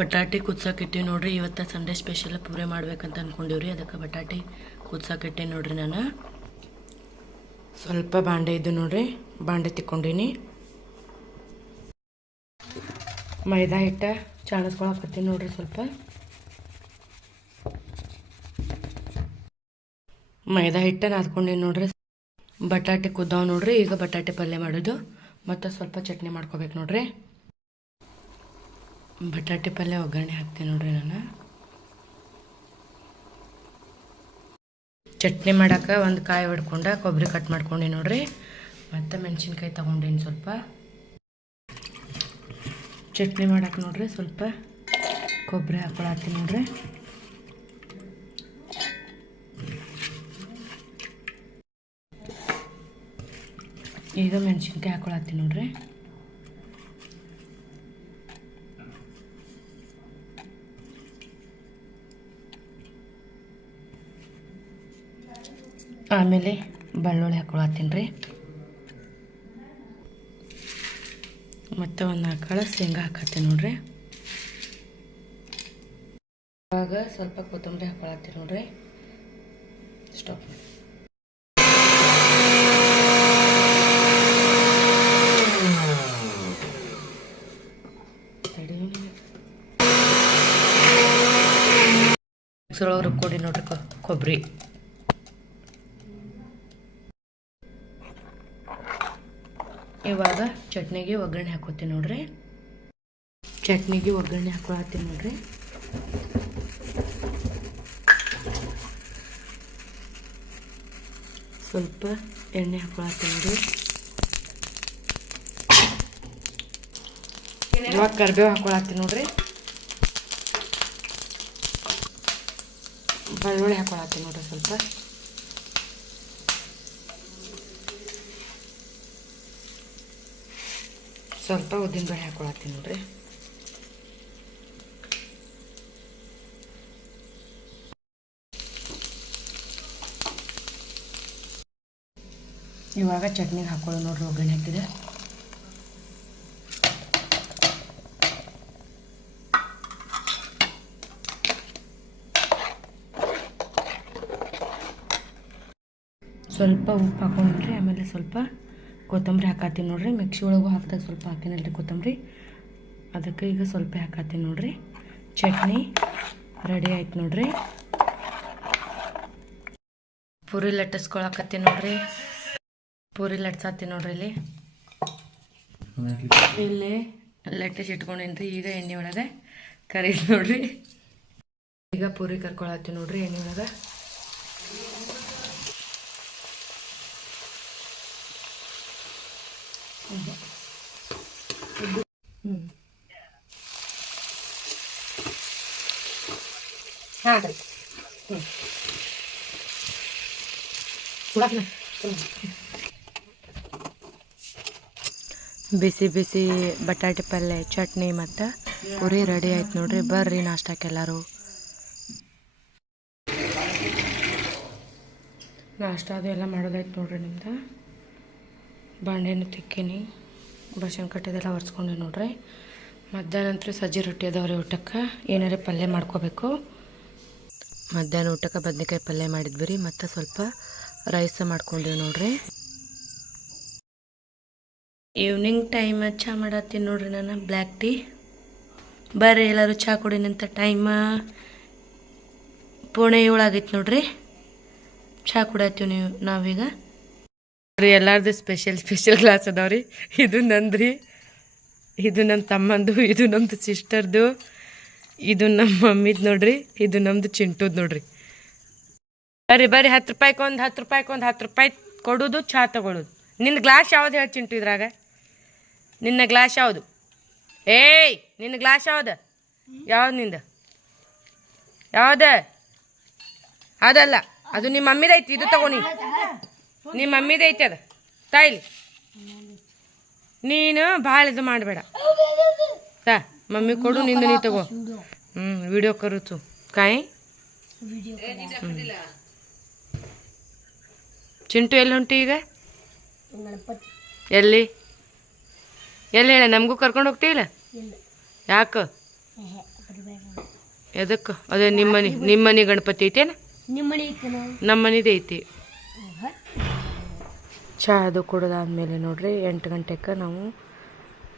ಬಟಾಟಿ ಕುದ್ಸಾಕಿಟ್ಟಿವಿ ನೋಡ್ರಿ, ಇವತ್ತು Sunday special ಪೂರೆ ಮಾಡ್ಬೇಕಂತ ಅನ್ಕೊಂಡಿವ್ರಿ, ಅದಕ್ಕೆ ಬಟಾಟೆ ಕುದ್ಸಕ್ಕಿಟ್ಟಿ ನೋಡ್ರಿ ನಾನು. ಸ್ವಲ್ಪ ಬಾಂಡೆ ಇದ್ದು ನೋಡ್ರಿ, ಬಾಂಡೆ ತಿಕ್ಕೊಂಡೀನಿ. ಮೈದಾ ಹಿಟ್ಟ ಚಾಣಸ್ಕೊಳಕತ್ತೀನಿ ನೋಡ್ರಿ ಸ್ವಲ್ಪ. ಮೈದಾ ಹಿಟ್ಟ ನಾದ್ಕೊಂಡೀನಿ ನೋಡ್ರಿ. ಬಟಾಟೆ ಕುದ್ದಾವ ನೋಡ್ರಿ, ಈಗ ಬಟಾಟೆ ಪಲ್ಯ ಮಾಡೋದು. ಮತ್ತು ಸ್ವಲ್ಪ ಚಟ್ನಿ ಮಾಡ್ಕೋಬೇಕು ನೋಡ್ರಿ. ಬಟಾಟೆ ಪಲ್ಯ ಒಗ್ಗರಣೆ ಹಾಕ್ತೀನಿ ನೋಡ್ರಿ ನಾನು. ಚಟ್ನಿ ಮಾಡೋಕೆ ಒಂದು ಕಾಯಿ ಹೊಡ್ಕೊಂಡ ಕೊಬ್ಬರಿ ಕಟ್ ಮಾಡ್ಕೊಂಡೆ ನೋಡ್ರಿ. ಮತ್ತು ಮೆಣಸಿನ್ಕಾಯಿ ತೊಗೊಂಡೇನು ಸ್ವಲ್ಪ. ಚಟ್ನಿ ಮಾಡೋಕೆ ನೋಡ್ರಿ ಸ್ವಲ್ಪ ಕೊಬ್ಬರಿ ಹಾಕೊಳತ್ತೀನಿ ನೋಡ್ರಿ. ಈಗ ಮೆಣಸಿನ್ಕಾಯಿ ಹಾಕೊಳತ್ತೀನಿ ನೋಡ್ರಿ. ಆಮೇಲೆ ಬೆಳ್ಳುಳ್ಳಿ ಹಾಕೊಳತ್ತೀನಿ ರೀ. ಮತ್ತು ಒಂದು ನಾಲ್ಕು ಕಾಳು ಶೇಂಗಾ ಹಾಕತ್ತೀನಿ ನೋಡ್ರಿ. ಇವಾಗ ಸ್ವಲ್ಪ ಕೊತ್ತಂಬರಿ ಹಾಕೊಳತ್ತೀನಿ ನೋಡ್ರಿ. ಸ್ಟಾಪ್ ಮಿಕ್ಸರೊಳಗೆ ಕೊಡಿ ನೋಡ್ರಿ ಕೊ- ಕೊಬ್ಬರಿ. ಇವಾಗ ಚಟ್ನಿಗೆ ಒಗ್ಗರಣೆ ಹಾಕೋತೀನಿ ನೋಡ್ರಿ. ಚಟ್ನಿಗೆ ಒಗ್ಗರಣೆ ಹಾಕೊಳತ್ತೀನಿ ನೋಡ್ರಿ. ಸ್ವಲ್ಪ ಎಣ್ಣೆ ಹಾಕೊಳತ್ತೀನಿ ನೋಡ್ರಿ. ಇವಾಗ ಕರಿಬೇವು ಹಾಕೊಳತ್ತೀನಿ ನೋಡ್ರಿ. ಬೆಳ್ಳುಳ್ಳಿ ಹಾಕೊಳತ್ತೀನಿ ನೋಡ್ರಿ ಸ್ವಲ್ಪ. ಸ್ವಲ್ಪ ಉದ್ದಿನಬೇಳೆ ಹಾಕೊಳತ್ತೀನಿ ನೋಡ್ರಿ. ಇವಾಗ ಚಟ್ನಿಗೆ ಹಾಕೊಳ್ಳೋ ನೋಡ್ರಿ ಒಗ್ಗರಣೆ ಹಾಕಿದೆ. ಸ್ವಲ್ಪ ಉಪ್ಪು ಹಾಕೊಂಡ್ರಿ ಆಮೇಲೆ ಸ್ವಲ್ಪ ಕೊತ್ತಂಬರಿ ಹಾಕತ್ತೀನಿ ನೋಡ್ರಿ. ಮಿಕ್ಸಿ ಒಳಗೂ ಹಾಕಿದಾಗ ಸ್ವಲ್ಪ ಹಾಕಿನಲ್ರಿ ಕೊತ್ತಂಬರಿ? ಅದಕ್ಕೆ ಈಗ ಸ್ವಲ್ಪ ಹಾಕತ್ತೀನಿ ನೋಡ್ರಿ. ಚಟ್ನಿ ರೆಡಿ ಆಯ್ತು ನೋಡ್ರಿ. ಪೂರಿ ಲಟ್ಟಿಸ್ಕೊಳಕತ್ತೀನಿ ನೋಡ್ರಿ. ಪೂರಿ ಲಟ್ಸಾತೀನಿ ನೋಡ್ರಿ ಇಲ್ಲಿ. ಇಲ್ಲಿ ಲಟ್ಟಿಸಿ ಇಟ್ಕೊಂಡೇನ್ರಿ ಈಗ ಎಣ್ಣೆ ಒಳಗೆ ಕರೀದು ನೋಡ್ರಿ. ಈಗ ಪೂರಿ ಕರ್ಕೊಳತ್ತೀನಿ ನೋಡ್ರಿ ಎಣ್ಣೆ ಒಳಗೆ. ಹಾಂ ಬಿಸಿ ಬಿಸಿ ಬಟಾಟೆ ಪಲ್ಯ ಚಟ್ನಿ ಮತ್ತು ಪೂರಿ ರೆಡಿ ಆಯ್ತು ನೋಡ್ರಿ. ಬರ್ರಿ ನಾಷ್ಟಕ್ಕೆ ಎಲ್ಲರೂ. ನಾಷ್ಟ ಅದು ಎಲ್ಲ ಮಾಡೋದಾಯ್ತು ನೋಡ್ರಿ ನಿಮ್ದು. ಬಾಂಡೆನೂ ತಿಕ್ಕೀನಿ ಬಸನ್ ಕಟ್ಟಿದೆಲ್ಲ ಒರೆಸ್ಕೊಂಡಿ ನೋಡ್ರಿ. ಮಧ್ಯಾಹ್ನ ನಂತರ ಸಜ್ಜಿ ರೊಟ್ಟಿ ಅದಾವ್ರಿ ಊಟಕ್ಕೆ. ಏನಾರ ಪಲ್ಯ ಮಾಡ್ಕೋಬೇಕು. ಮಧ್ಯಾಹ್ನ ಊಟಕ್ಕೆ ಬದನೆಕಾಯಿ ಪಲ್ಯ ಮಾಡಿದ್ವಿ ರೀ, ಮತ್ತು ಸ್ವಲ್ಪ ರೈಸ ಮಾಡ್ಕೊಂಡೀವಿ ನೋಡ್ರಿ. ಈವ್ನಿಂಗ್ ಟೈಮ್ ಚಹಾ ಮಾಡತ್ತೀನಿ ನೋಡ್ರಿ ನಾನು ಬ್ಲ್ಯಾಕ್ ಟೀ ಬರ್ರಿ ಎಲ್ಲರೂ ಚಹಾ ಕುಡಿನಂತ ಟೈಮ ಪುಣೆ ಏಳಾಗೈತೆ ನೋಡ್ರಿ. ಚಹಾ ಕುಡತ್ತೀವಿ ನೀವು, ನಾವೀಗ. ರೀ, ಎಲ್ಲಾರ್ದು ಸ್ಪೆಷಲ್ ಸ್ಪೆಷಲ್ ಗ್ಲಾಸ್ ಅದಾವ್ರಿ. ಇದು ನಂದ್ರಿ, ಇದು ನಮ್ಮ ತಮ್ಮಂದು, ಇದು ನಮ್ಮದು ಸಿಸ್ಟರ್ದು ಇದು ನಮ್ಮ ಮಮ್ಮಿದ್ ನೋಡ್ರಿ, ಇದು ನಮ್ಮದು ಚಿಂಟುದು ನೋಡ್ರಿ. ಬರ್ರಿ ಬರ್ರಿ, ಹತ್ತು ರೂಪಾಯಿ ಒಂದು, ಹತ್ತು ರೂಪಾಯಿ ಒಂದು, ಹತ್ತು ರೂಪಾಯಿ ಕೊಡೋದು ಚಹಾ ತಗೊಳ್ಳೋದು ನಿನ್ನ ಗ್ಲಾಸ್ ಯಾವ್ದು ಹೇಳಿ ಚಿಂಟು ಇದ್ರಾಗ? ನಿನ್ನ ಗ್ಲಾಸ್ ಯಾವುದು? ಏಯ್, ನಿನ್ನ ಗ್ಲಾಸ್ ಯಾವ್ದು? ಯಾವ್ದು ನಿಂದ? ಯಾವ್ದ? ಅದಲ್ಲ, ಅದು ನಿಮ್ಮ ಮಮ್ಮಿದೈತಿ, ಇದು ತಗೋ ನಿಮ್ಮ ಮಮ್ಮಿದ ಐತೆ ಅದು. ತಾಯಿಲಿ ನೀನು ಭಾಳ ಇದು ಮಾಡಬೇಡ. ತಾ ಮಮ್ಮಿ ಕೊಡು ನಿಂದು ನೀ ತಗೋ. ಹ್ಞೂ ವಿಡಿಯೋ ಕರುಚು ಕಾಯಿ. ಚಿಂಟು ಎಲ್ಲಿ ಹೊಂಟಿ ಈಗ? ಎಲ್ಲಿ? ಎಲ್ಲಿ ಹೇಳ ನಮಗೂ ಕರ್ಕೊಂಡು ಹೋಗ್ತೀವಿಲ್ಲ ಯಾಕೆ? ಎದಕ್ಕೆ ಅದೇ ನಿಮ್ಮ ಮನೆ ನಿಮ್ಮ ಮನೆ ಗಣಪತಿ ಐತೇನ? ನಿಮ್ಮ ಐತಿ. ಐತೆ ಚಹಾ ಅದು ಕುಡ್ದಾದ್ಮೇಲೆ ನೋಡ್ರಿ, ಎಂಟು ಗಂಟೆಗೆ ನಾವು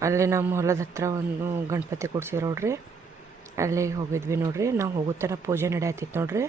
ಅಲ್ಲಿ ನಮ್ಮ ಹೊಲದ ಹತ್ರ ಒಂದು ಗಣಪತಿ ಕೊಡ್ಸಿದ್ರು ನೋಡ್ರಿ ಅಲ್ಲಿಗೆ ಹೋಗಿದ್ವಿ ನೋಡ್ರಿ, ನಾವು ಹೋಗೋ ಥರ ಪೂಜೆ ನಡೆಯತ್ತಿತ್ತು ನೋಡ್ರಿ.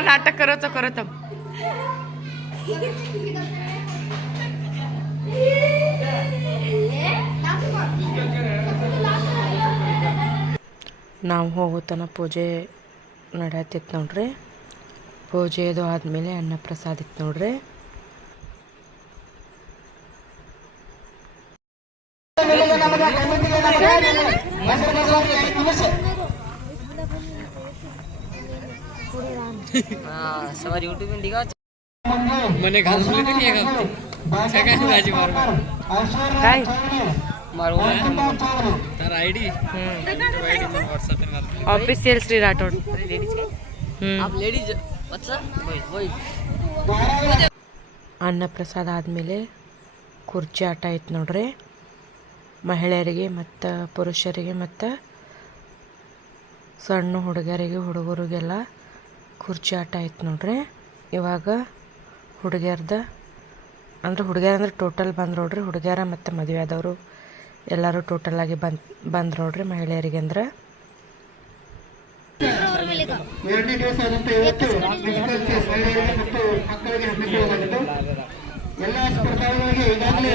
ಎಲ್ಲಾರು ನಾಟಕ ಕರೋತ ಕರೋತ ನಾವು ಹೋಗೋ ತನಕ ಪೂಜೆ ನಡೆಯತ್ತಿತ್ತು ನೋಡ್ರಿ. ಪೂಜೆದು ಆದಮೇಲೆ ಅನ್ನ ಪ್ರಸಾದ ಇತ್ತು ನೋಡ್ರಿ. सवार यूट्यूब में दिखा મને ઘાસ લીધી ને એક હપ્તે સેકન્ડ બાજી મારવા काय मारो તારા આઈડી આઈડી में व्हाट्सएप में मार ऑफिशियल श्री राठोड लेडीज के हम्म. आप लेडीज अच्छा वही वही ಅನ್ನ ಪ್ರಸಾದ ಆದಮೇಲೆ ಕುರ್ಚಿ ಆಟ ಐತೆ ನೋಡ್ರಿ ಮಹಿಳೆಯರಿಗೆ ಮತ್ತು ಪುರುಷರಿಗೆ ಮತ್ತು ಸಣ್ಣ ಹುಡುಗರಿಗೆ ಹುಡುಗರಿಗೆಲ್ಲ ಕುರ್ಚಿ ಆಟ ಆಯ್ತು ನೋಡ್ರಿ. ಇವಾಗ ಹುಡುಗಿಯರ್ದ, ಅಂದ್ರೆ ಹುಡುಗ್ಯಾರ ಅಂದ್ರೆ ಟೋಟಲ್ ಬಂದು ನೋಡ್ರಿ. ಹುಡುಗ್ಯಾರ ಮತ್ತು ಮದುವೆ ಆದವರು ಎಲ್ಲರೂ ಟೋಟಲ್ ಆಗಿ ಬಂದು ಬಂದು ನೋಡ್ರಿ ಮಹಿಳೆಯರಿಗೆ ಅಂದ್ರೆ. ಎರಡನೇ ದಿವಸ ಆದಂತ ಇವತ್ತು ಮ್ಯೂಸಿಕಲ್ ಚೇಸ್ ಮಹಿಳೆಯರಿಗೆ ಮತ್ತು ಮಕ್ಕಳಿಗೆ ಹಮ್ಮಿಕೊಳ್ಳಲಾಗಿದ್ದು ಎಲ್ಲ ಸ್ಪರ್ಧಾಳುಗಳಿಗೆ ಈಗಾಗಲೇ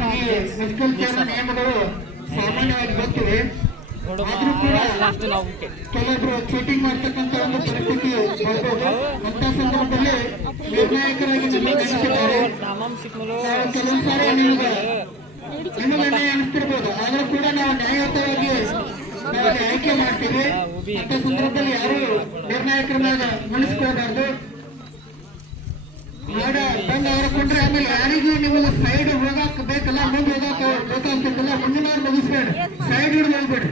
ಮ್ಯೂಸಿಕಲ್ ಚೇರ್ನ ನಿಯಮಗಳು ಸಾಮಾನ್ಯವಾಗಿ ಗೊತ್ತಿವೆ. ಕೆಲವೊಬ್ರು ಚೀಟಿಂಗ್ ಮಾಡ್ತಕ್ಕಂಥ ಒಂದು ಪರಿಸ್ಥಿತಿ ಬರ್ಬೋದು. ಅಂತ ಸಂದರ್ಭದಲ್ಲಿ ನಿರ್ಣಾಯಕರಾಗಿ ನಾವು ಕೆಲವೊಂದು ಸಾರಿ ನಿಮಗೆ ನಿಮಗೆ ಅನ್ಯಾಯ ಅನಿಸ್ತಿರ್ಬೋದು. ಆದ್ರೂ ಕೂಡ ನಾವು ನ್ಯಾಯಯುತವಾಗಿ ನಾವು ಆಯ್ಕೆ ಮಾಡ್ತೀವಿ. ಅಂತ ಸಂದರ್ಭದಲ್ಲಿ ಯಾರು ನಿರ್ಣಾಯಕರ ಮೇಲೆ ಮುನಿಸ್ಕೋಬಾರ್ದು ಮಾಡ ಬಂದು ಅವ್ರ ಆಮೇಲೆ ಯಾರಿಗೂ ನೀವು ಸೈಡ್ ಹೋಗಾಕ ಬೇಕಲ್ಲ, ಮುಂದೆ ಹೋಗಾಕ ಬೇಕಾಗ್ತಿರ್ತಲ್ಲ ಮುಂದಿನವ್ರು ಮುಗಿಸ್ಬೇಡಿ. ಸೈಡ್ ಹಿಡಿದು ಹೋಗ್ಬೇಡಿ.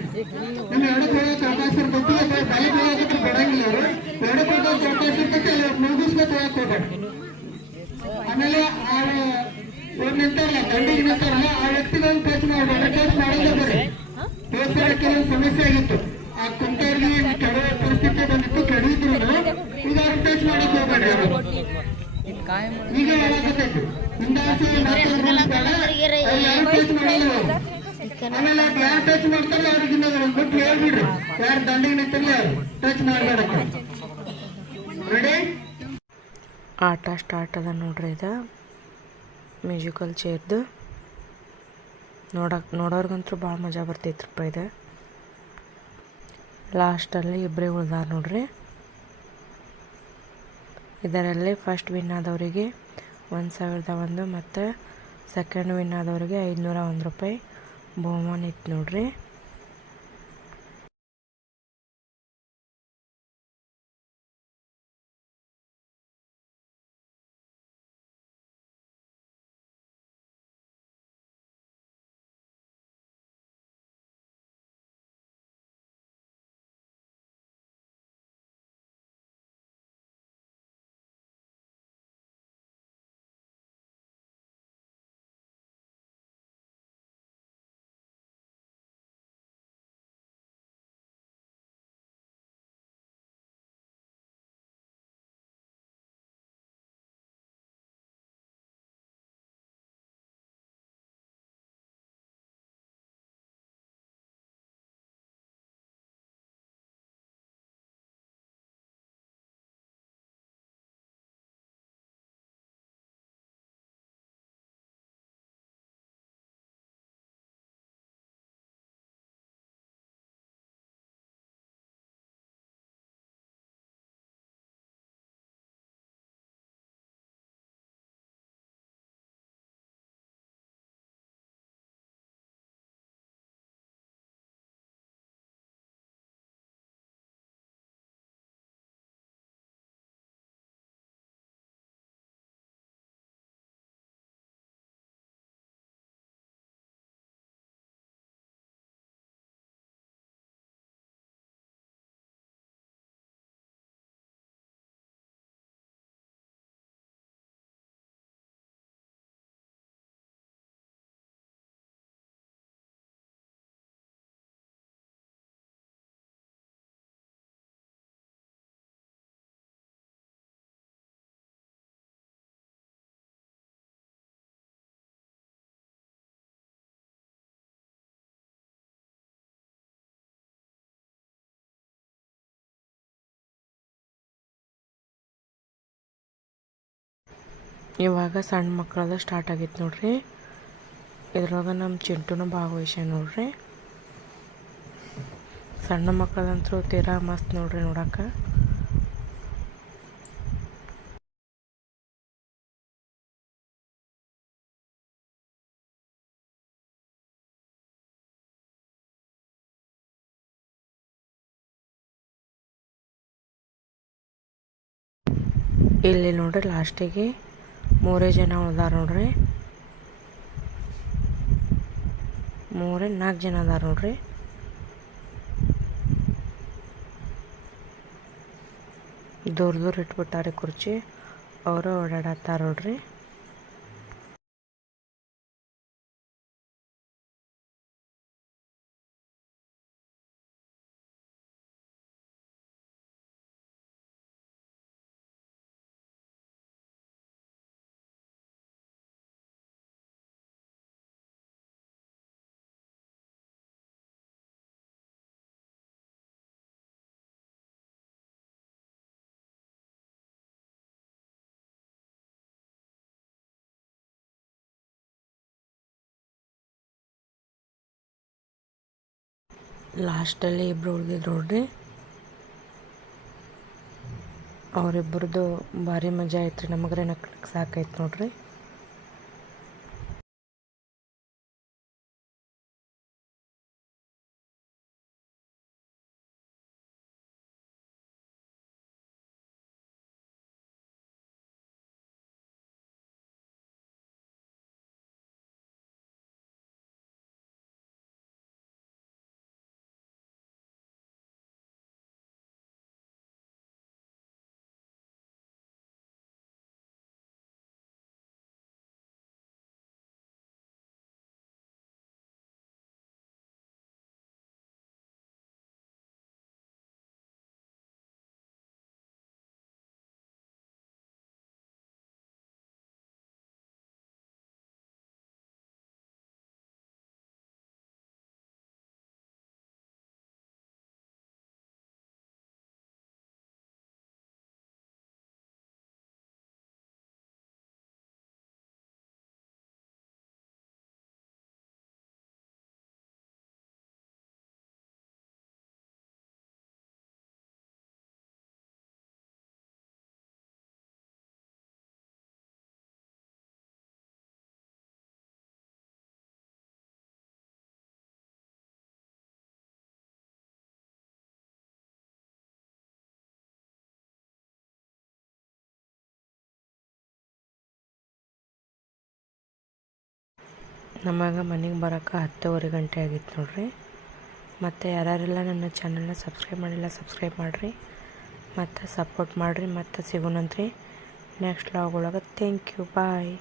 ನಿಮ್ಮ ಎಡಕ್ಕೆ ಹೋಗಕ್ಕೆ ಅವಕಾಶ ಇರ್ತೈತಿ. ಬಲಕ್ಕೆ ಹೋಗಕ್ಕೆ ಬಿಡಂಗಿಲ್ಲ ಅವರು. ಎಡಕ್ಕೆ ಹೋಗಕ್ಕೆ ಅಲ್ಲಿ ಮುಗಿಸ್ಬೇಕು ಆಮೇಲೆ ಆ ಇವ್ರು ನಿಂತಾರಲ್ಲ, ದಂಡಿಗೆ ಆ ವ್ಯಕ್ತಿಗಳನ್ನ ಟಚ್ ಮಾಡಬೇಡ ಟಚ್ ಮಾಡೋದೇ ಬರೀ ಹೋಗ್ತಾರೆ ಸಮಸ್ಯೆ ಆಗಿತ್ತು. ಆ ಕುಂತವ್ರಿಗೆ ಕೆಡುವ ಪರಿಸ್ಥಿತಿ ಬಂದಿತ್ತು ಕೆಡಿದ್ರು ಈಗ ಅವ್ರು ಟಚ್ ಮಾಡಕ್ ಹೋಗ್ಬೇಡ್ರಿ ಆಟ ಸ್ಟಾರ್ಟ್ ಅದ ನೋಡ್ರಿ ಇದು. ಮ್ಯೂಸಿಕಲ್ ಚೇರ್ದು ನೋಡಕ್ಕೆ ನೋಡೋರ್ಗಂತೂ ಭಾಳ ಮಜಾ ಬರ್ತೈತ್ರಿಪ್ಪ ಇದು. ಲಾಸ್ಟಲ್ಲಿ ಇಬ್ಬರೇ ಉಳ್ದಾರ ನೋಡ್ರಿ. ಇದರಲ್ಲಿ ಫಸ್ಟ್ ವಿನ್ ಆದವರಿಗೆ ಒಂದು ಸಾವಿರದ ಒಂದು ಮತ್ತು ಸೆಕೆಂಡ್ ವಿನ್ ಆದವರಿಗೆ ಐದುನೂರ ಒಂದು ರೂಪಾಯಿ ಬಹುಮಾನ ಇತ್ತು ನೋಡ್ರಿ. ಇವಾಗ ಸಣ್ಣ ಮಕ್ಕಳದ ಸ್ಟಾರ್ಟ್ ಆಗೈತೆ ನೋಡ್ರಿ. ಇದ್ರೊಳಗೆ ನಮ್ಮ ಚಿಂಟುನು ಭಾಗವಹಿಸಿ ನೋಡ್ರಿ. ಸಣ್ಣ ಮಕ್ಕಳದಂತೂ ತೀರಾ ಮಸ್ತ್ ನೋಡ್ರಿ ನೋಡಕ್ಕೆ ಇಲ್ಲಿ ನೋಡ್ರಿ ಲಾಸ್ಟಿಗೆ ಮೂರೇ ಜನ ಅದಾರ ನೋಡ್ರಿ. ಮೂರೇ ನಾಲ್ಕು ಜನ ಅದಾರ ನೋಡ್ರಿ. ದೂರ ದೂರ ಇಟ್ಬಿಟ್ಟಾರೆ ಕುರ್ಚಿ. ಅವರು ಓಡಾಡತ್ತಾರ ನೋಡ್ರಿ. ಲಾಸ್ಟಲ್ಲಿ ಇಬ್ಬರು ಉಳಿದಿದ್ರು ನೋಡ್ರಿ. ಅವರಿಬ್ಬರದು ಭಾರಿ ಮಜಾ ಐತ್ರಿ ನಮಗ್ರೆ ನಕ್ ಸಾಕಾಯ್ತು ನೋಡ್ರಿ. ನಮಗೆ ಮನೆಗೆ ಬರೋಕೆ ಹತ್ತುವರೆ ಗಂಟೆ ಆಗಿತ್ತು ನೋಡ್ರಿ. ಮತ್ತು ಯಾರ್ಯಾರೆಲ್ಲ ನನ್ನ ಚಾನಲ್ನ ಸಬ್ಸ್ಕ್ರೈಬ್ ಮಾಡಿಲ್ಲ ಸಬ್ಸ್ಕ್ರೈಬ್ ಮಾಡಿರಿ. ಮತ್ತು ಸಪೋರ್ಟ್ ಮಾಡಿರಿ, ಮತ್ತು ಸಿಗೋಣಂತ್ರಿ. ನೆಕ್ಸ್ಟ್ ಲಾಗ್ ಒಳಗೆ ಥ್ಯಾಂಕ್ ಯು ಬಾಯ್